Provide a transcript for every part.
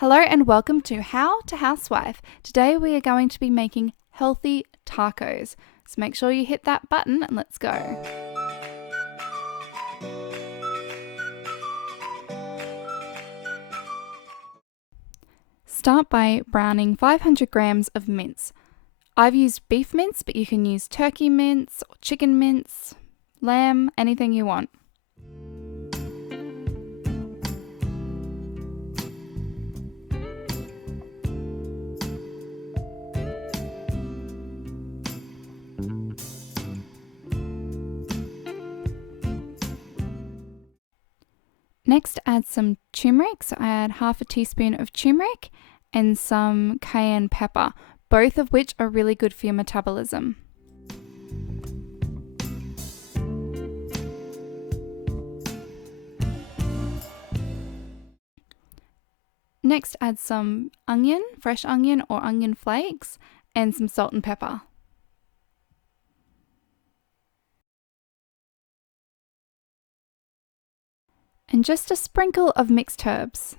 Hello and welcome to How to Housewife. Today we are going to be making healthy tacos. So make sure you hit that button and let's go. Start by browning 500 grams of mince. I've used beef mince, but you can use turkey mince or chicken mince, lamb, anything you want. Next, add some turmeric. So I add half a teaspoon of turmeric and some cayenne pepper, both of which are really good for your metabolism. Next, add some onion, fresh onion or onion flakes, and some salt and pepper. And just a sprinkle of mixed herbs.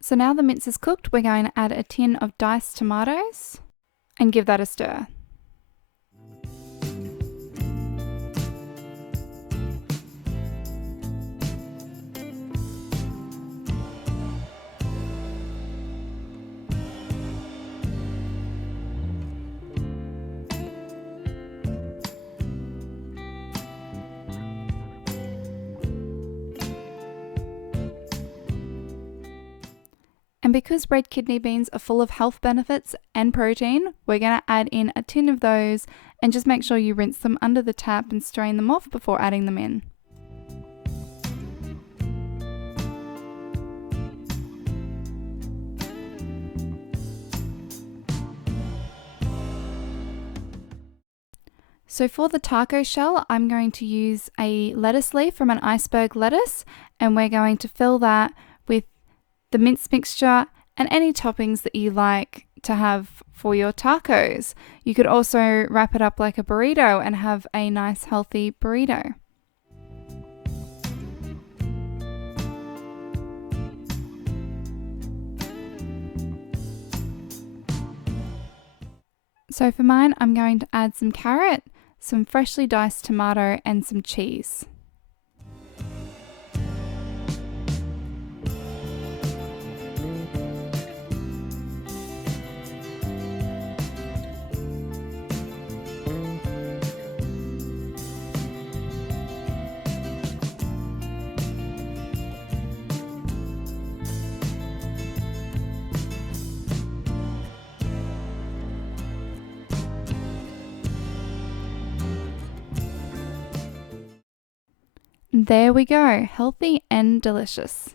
So now the mince is cooked, we're going to add a tin of diced tomatoes and give that a stir. And because red kidney beans are full of health benefits and protein, we're going to add in a tin of those and just make sure you rinse them under the tap and strain them off before adding them in. So for the taco shell, I'm going to use a lettuce leaf from an iceberg lettuce, and we're going to fill that with the mince mixture and any toppings that you like to have for your tacos. You could also wrap it up like a burrito and have a nice healthy burrito. So for mine, I'm going to add some carrot, some freshly diced tomato, and some cheese. There we go, healthy and delicious.